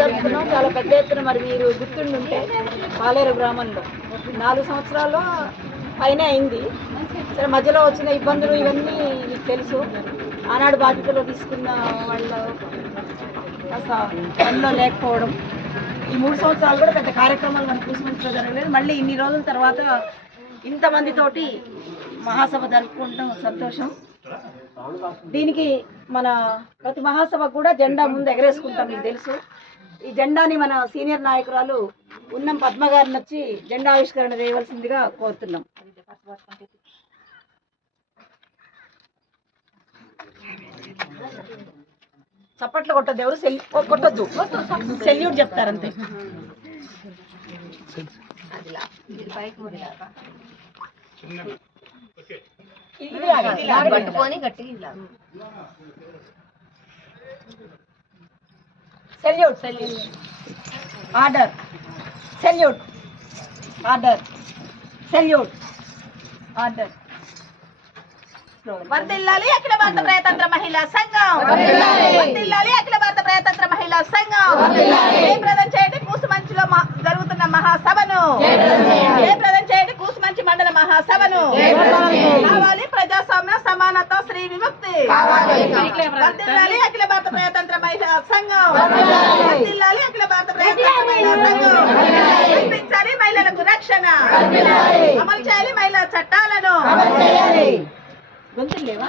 జరుపుకున్నాం చాలా పెద్ద ఎత్తున. మరి మీరు గుర్తుండుంటే పాలేరు గ్రామంలో 4 సంవత్సరాల్లో పైనే అయింది. సరే, మధ్యలో వచ్చిన ఇబ్బందులు ఇవన్నీ మీకు తెలుసు. ఆనాడు బాధ్యతలు తీసుకున్న వాళ్ళు కాస్త పనిలో లేకపోవడం, ఈ 3 సంవత్సరాలు కూడా పెద్ద కార్యక్రమాలు మన కూసుమంచిలో జరగలేదు. మళ్ళీ ఇన్ని రోజుల తర్వాత ఇంతమందితోటి మహాసభ జరుపుకుంటాం, సంతోషం. దీనికి మన ప్రతి మహాసభ కూడా జెండా ముందు ఎగరేసుకుంటాం, మీకు తెలుసు. ఈ జెండాని మన సీనియర్ నాయకురాలు ఉన్నం పద్మ గారిని వచ్చి జెండా ఆవిష్కరణ చేయవలసిందిగా కోరుతున్నాం. చప్పట్లు కొట్టద్దు, ఎవరు కొట్టద్దు, సెల్యూట్ చెప్తారంతే. Salute, salute, order, salute, order, salute, order. వర్ధిల్లాలి అఖిల భారత ప్రజాతంత్ర మహిళా సంఘం, వర్ధిల్లాలి అఖిల భారత ప్రజాతంత్ర మహిళా సంఘం. జయప్రదం చేయండి కూసుమంచిలో జరుగుతున్న మహాసభను, జయప్రదం చేయండి కూసుమంచి మండల మహాసభను. కావాలి ప్రజాస్వామ్య సమానత శ్రీ విముక్తి. వర్ధిల్లాలి అఖిల భారత ప్రజాతంత్ర మహిళా సంఘం, వర్ధిల్లాలి అఖిల భారత ప్రజాతంత్ర మహిళా సంఘం. కల్పించాలి మహిళలకు రక్షణ, అమలు చేయాలి మహిళా చట్టాలను. గొంతులు లేవా?